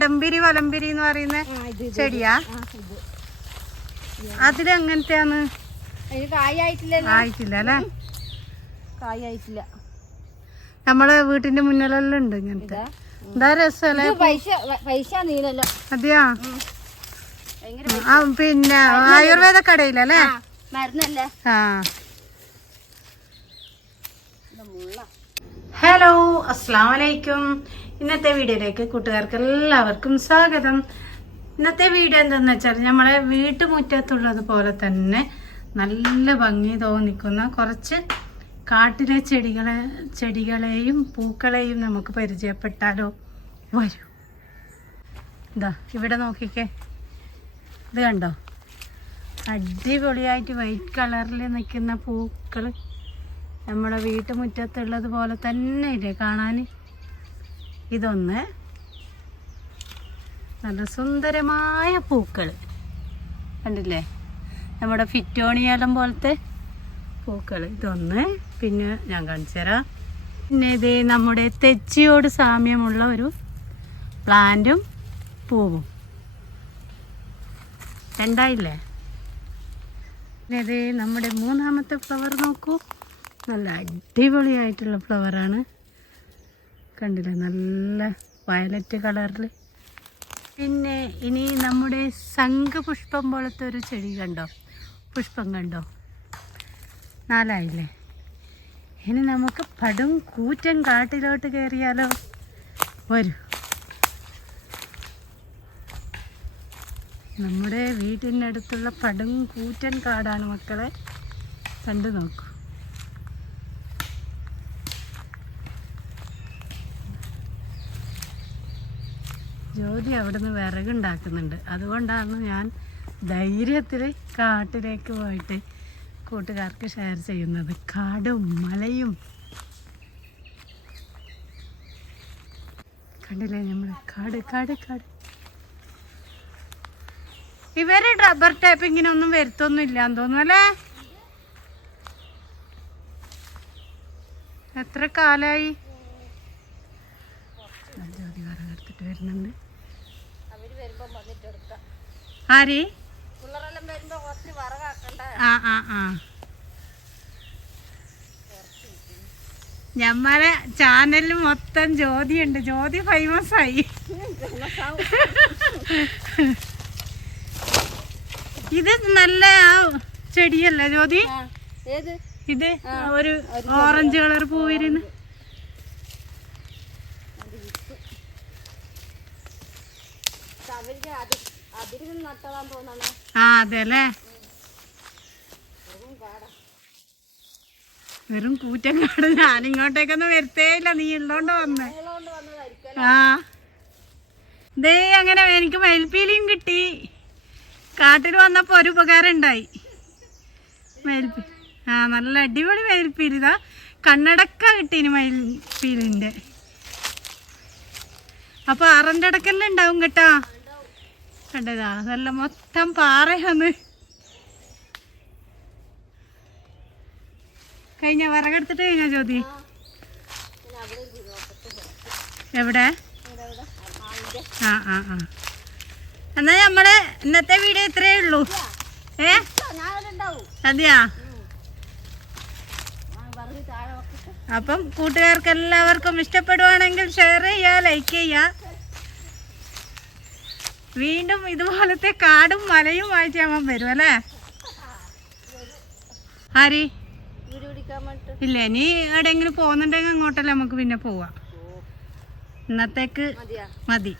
വടംപിരി വലംപിരി എന്ന് പറയുന്ന ചെടിയാ. അതിലെങ്ങനത്തെയാണ്? ആയിട്ടില്ല അല്ലേ? കായായിട്ടില്ല. നമ്മളെ വീട്ടിന്റെ മുന്നിലെല്ലാം ഉണ്ട് ഇങ്ങനത്തെ. എന്താ രസല്ലേ? അതെയാ? പിന്നെ ആയുർവേദ കടയിലല്ലേ? മരുന്നല്ലേ? ആ. ഹലോ, അസ്സലാമു അലൈക്കും. ഇന്നത്തെ വീഡിയോയിലേക്ക് കൂട്ടുകാർക്ക് എല്ലാവർക്കും സ്വാഗതം. ഇന്നത്തെ വീഡിയോ എന്താണെന്ന് വെച്ചാൽ നമ്മളെ വീട്ടുമുറ്റത്തുള്ളത് പോലെ തന്നെ നല്ല ഭംഗി തോന്നിക്കുന്ന കുറച്ച് കാട്ടിലെ ചെടികളെയും പൂക്കളെയും നമുക്ക് പരിചയപ്പെട്ടാലോ? വരൂ. ഇതാ ഇവിടെ നോക്കിക്കേ, ഇത് കണ്ടോ? അടിപൊളിയായിട്ട് വൈറ്റ് കളറിൽ നിൽക്കുന്ന പൂക്കൾ നമ്മുടെ വീട്ടുമുറ്റത്തുള്ളത് പോലെ തന്നെ ഇല്ലേ കാണാൻ? ഇതൊന്ന് നല്ല സുന്ദരമായ പൂക്കൾ കണ്ടില്ലേ? നമ്മുടെ ഫിറ്റോണിയെല്ലാം പോലത്തെ പൂക്കൾ. ഇതൊന്ന്. പിന്നെ ഞാൻ കാണിച്ചു തരാം. പിന്നെ ഇത് നമ്മുടെ തെച്ചിയോട് സാമ്യമുള്ള ഒരു പ്ലാന്റും പൂവും. രണ്ടായില്ലേ? പിന്നെ ഇത് നമ്മുടെ മൂന്നാമത്തെ ഫ്ലവർ നോക്കൂ. നല്ല അടിപൊളിയായിട്ടുള്ള ഫ്ലവറാണ്. കണ്ടില്ലേ? നല്ല വയലറ്റ് കളറിൽ. പിന്നെ ഇനി നമ്മുടെ ശംഖുപുഷ്പം പോലത്തെ ഒരു ചെടി കണ്ടോ? പുഷ്പം കണ്ടോ? 4 ആയില്ലേ? ഇനി നമുക്ക് പടും കൂറ്റൻ കാട്ടിലോട്ട് കയറിയാലോ? വരൂ. നമ്മുടെ വീട്ടിനടുത്തുള്ള പടും കൂറ്റൻ കാടാണ് മക്കളെ. കണ്ടു നോക്കൂ. ജ്യോതി അവിടുന്ന് വിറകുണ്ടാക്കുന്നുണ്ട്. അതുകൊണ്ടാണ് ഞാൻ ധൈര്യത്തിൽ കാട്ടിലേക്ക് പോയിട്ട് കൂട്ടുകാർക്ക് ഷെയർ ചെയ്യുന്നത്. കാടും മലയും കണ്ടില്ലേ? നമ്മൾ കാട് കാട് കാട്. ഇവര് റബ്ബർ ടാപ്പിങ്ങിനൊന്നും വരുത്തൊന്നും ഇല്ലാന്ന് തോന്നുന്നു അല്ലേ? എത്ര കാലായി? ജ്യോതി വിറകെടുത്തിട്ട് വരുന്നുണ്ട്. ആര്? ഞമ്മളെ ചാനലിൽ മൊത്തം ജ്യോതി ഉണ്ട്. ജ്യോതി ഫേമസ് ആയി. ഇത് നല്ല ചെടിയല്ലേ ജ്യോതി? ഇത് ഒരു ഓറഞ്ച് കളർ പൂവിരുന്ന്. ആ അതെ അല്ലേ? വെറും കൂറ്റങ്കാട്. ഞാനിങ്ങോട്ടേക്കൊന്നും വരുത്തേ ഇല്ല. നീ ഉള്ളോണ്ട് വന്നേ. ആ ദേ അങ്ങനെ എനിക്ക് മയിൽപ്പീലിയും കിട്ടി. കാട്ടിൽ വന്നപ്പോ ഒരു ഉപകാരം ഉണ്ടായി. മയിൽപ്പീലി. ആ നല്ല അടിപൊളി മയിൽപ്പീലി. ഇതാ കണ്ണടക്ക കിട്ടീന് മയിൽപ്പീലിന്റെ. അപ്പൊ അറന്റെ അടക്കെല്ലാം ഉണ്ടാവും കേട്ടാ. കണ്ടതാ? നല്ല മൊത്തം പാറയാന്ന്. കഴിഞ്ഞ വിറകെടുത്തിട്ട് കഴിഞ്ഞ ജ്യോതി? എവിടെ? ആ ആ ആ. എന്നാ നമ്മള് ഇന്നത്തെ വീഡിയോ ഇത്രയേ ഉള്ളൂ. അതെയാ? അപ്പം കൂട്ടുകാർക്ക് എല്ലാവർക്കും ഇഷ്ടപ്പെടുവാണെങ്കിൽ ഷെയർ ചെയ്യാ, ലൈക്ക് ചെയ്യാ. വീണ്ടും ഇതുപോലത്തെ കാടും മലയും വായിച്ചാൽ വരും അല്ലേ? ആര്? ഇല്ല, നീ എവിടെയെങ്കിലും പോകുന്നുണ്ടെങ്കിൽ അങ്ങോട്ടല്ലേ നമുക്ക് പിന്നെ പോവാം. ഇന്നത്തേക്ക് മതി.